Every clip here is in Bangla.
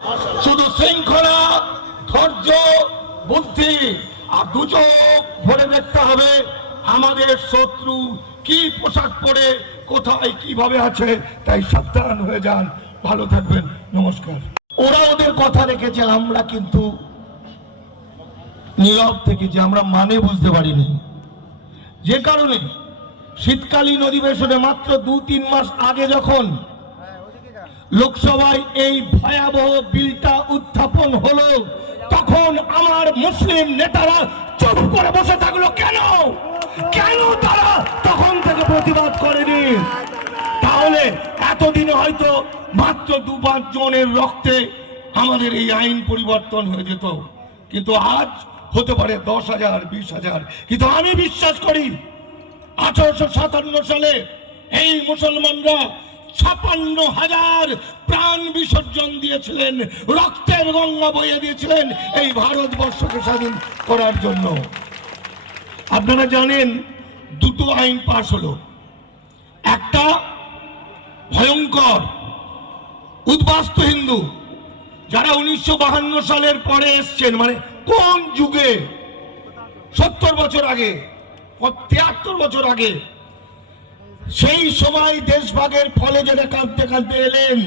শুধু শৃঙ্খলা, ধৈর্য, বুদ্ধি আর দুচোখ ভরে দেখতে হবে আমাদের শত্রু কি পোশাক পরে কোথায় কিভাবে আছে। তাই সাবধান হয়ে যান, ভালো থাকবেন, নমস্কার। ওরা ওদের কথা রেখেছে, আমরা কিন্তু নীরব থেকেছি, আমরা মানে বুঝতে পারিনি। যে কারণে শীতকালীন অধিবেশনে মাত্র 2-3 মাস আগে যখন লোকসভায় এই ভয়াবহ বিলটা উত্থাপন হলো, তখন আমার মুসলিম নেতারা চুপ করে বসে থাকলো। কেন কেন তারা তখন থেকে প্রতিবাদ করেনি? তাহলে এতদিনে হয়তো মাত্র 2-5 জনের রক্তে আমাদের এই আইন পরিবর্তন হয়ে যেত, কিন্তু আজ হতে পারে 10,000, 20,000। কিন্তু আমি বিশ্বাস করি 1857 সালে এই মুসলমানরা 56,000 প্রাণ বিসর্জন দিয়েছিলেন, রক্তের গঙ্গা বইয়ে দিয়েছিলেন এই ভারতবর্ষকে স্বাধীন করার জন্য। আপনারা জানেন 2টো আইন পাশ হলো। একটা ভয়ঙ্কর উদ্বাস্তু হিন্দু, যারা 1952 সালের পরে এসছেন, মানে কোন যুগে, 70 বছর আগে, 73 বছর আগে, সেই সময় দেশভাগের ফলে যারা কাঁদতে কাঁদতে এলেন,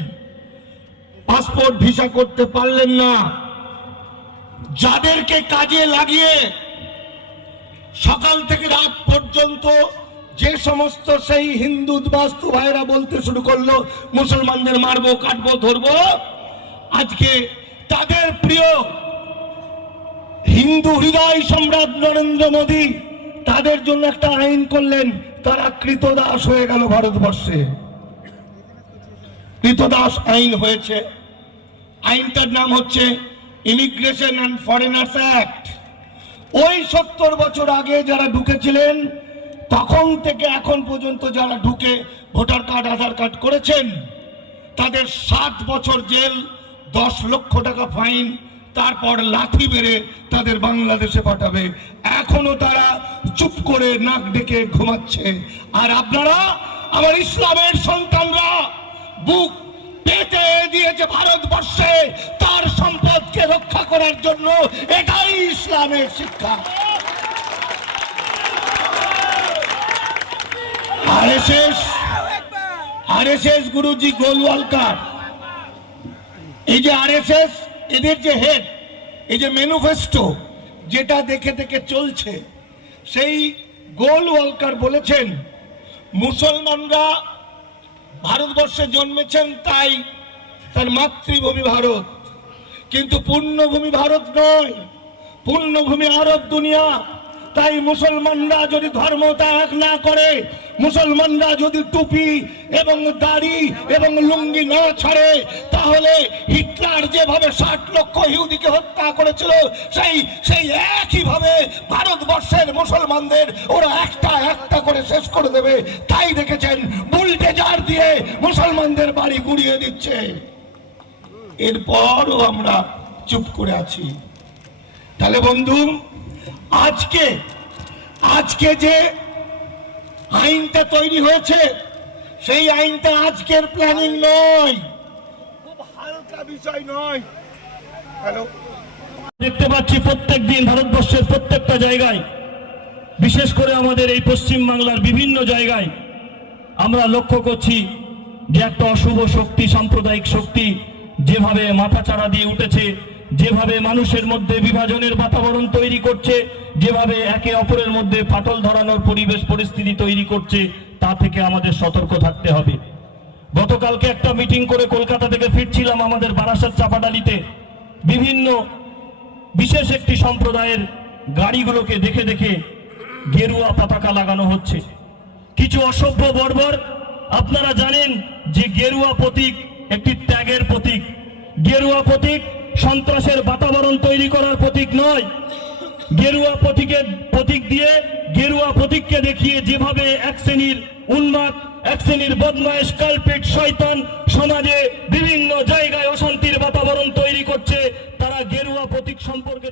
পাসপোর্ট ভিসা করতে পারলেন না, যাদেরকে কাজে লাগিয়ে সকাল থেকে রাত পর্যন্ত যে সমস্ত সেই হিন্দু উদ্বাস্তু ভাইরা বলতে শুরু করলো মুসলমানদের মারবো, কাটবো, ধরবো, আজকে তাদের প্রিয় হিন্দু হৃদয় সম্রাট নরেন্দ্র মোদী তাদের জন্য একটা আইন করলেন, তারা কৃতদাস হয়ে গেল ভারতবর্ষে। কৃতদাস আইন হয়েছে। আইনটার নাম হচ্ছে ইমিগ্রেশন অ্যান্ড ফরেনার্স অ্যাক্ট। ওই 70 বছর আগে যারা ঢুকেছিলেন, তখন থেকে এখন পর্যন্ত যারা ঢুকে ভোটার কার্ড, আধার কার্ড করেছেন, তাদের 7 বছর জেল, 10 লক্ষ টাকা ফাইন, তারপর লাথি মেরে তাদের বাংলাদেশে পাঠাবে। এখনো তারা চুপ করে নাক ডেকে ঘুমাচ্ছে। আর আপনারা, আমার ইসলামের সন্তানরা, বুক পেতে দিয়েছে ভারতবর্ষে তার সম্পদকে রক্ষা করার জন্য। এটাই ইসলামের শিক্ষা। আরএসএস গুরুজি গোলওয়ালকার, এই যে আরএসএস, এদের যে হেড, এই যে ম্যানিফেস্টো যেটা দেখে দেখে চলছে, সেই গোলওয়ালকার বলেছেন মুসলমানরা ভারতবর্ষে জন্মেছেন তাই তার মাতৃভূমি ভারত, কিন্তু পূর্ণভূমি ভারত নয়, পূর্ণভূমি আরব দুনিয়া। তাই মুসলমানরা যদি ধর্ম ত্যাগ না করে, মুসলমানরা যদি টুপি এবং দাড়ি এবং লুঙ্গি না ছাড়ে, তাহলে হিটলার যেভাবে 60 লক্ষ ইহুদিকে হত্যা করেছিল, সেই একইভাবে ভারতবর্ষের মুসলমানদের ওরা একটা একটা করে শেষ করে দেবে। তাই দেখেছেন বুলডোজার দিয়ে মুসলমানদের বাড়ি গুড়িয়ে দিচ্ছে। এরপরও আমরা চুপ করে আছি। তাহলে বন্ধু, আজকে যে আইনটা তৈরি হয়েছে, সেই আইনটা আজকের প্ল্যানিং নয়, খুব হালকা বিষয় নয়। হ্যালো, দেখতে পাচ্ছি প্রত্যেক দিন ভারতবর্ষের প্রত্যেকটা জায়গায়, বিশেষ করে আমাদের এই পশ্চিম বাংলার বিভিন্ন জায়গায় আমরা লক্ষ্য করছি যে একটা অশুভ শক্তি, সাম্প্রদায়িক শক্তি যেভাবে মাথাচাড়া দিয়ে উঠেছে, যেভাবে মানুষের মধ্যে বিভাজনের বাতাবরণ তৈরি করছে, যেভাবে একে অপরের মধ্যে ফাটল ধরানোর পরিবেশ পরিস্থিতি তৈরি করছে, তা থেকে আমাদের সতর্ক থাকতে হবে। গতকালকে একটা মিটিং করে কলকাতা থেকে ফিরছিলাম, আমাদের বারাসাত চাপাডালিতে বিভিন্ন বিশেষ একটি সম্প্রদায়ের গাড়িগুলোকে দেখে দেখে গেরুয়া পতাকা লাগানো হচ্ছে। কিছু অসভ্য বর্বর, আপনারা জানেন যে গেরুয়া প্রতীক একটি ত্যাগের প্রতীক। গেরুয়া প্রতীক সন্ত্রাসের বাতাবরণ তৈরি করার প্রতীক নয়। গেরুয়া প্রতীক দিয়ে, গেরুয়া প্রতীককে দেখিয়ে যেভাবে এক শ্রেণীর উন্মাদ, এক শ্রেণীর বদমাইশ, কালপিট, শয়তান সমাজে বিভিন্ন জায়গায় অশান্তির বাতাবরণ তৈরি করছে, তারা গেরুয়া প্রতীক সম্পর্কে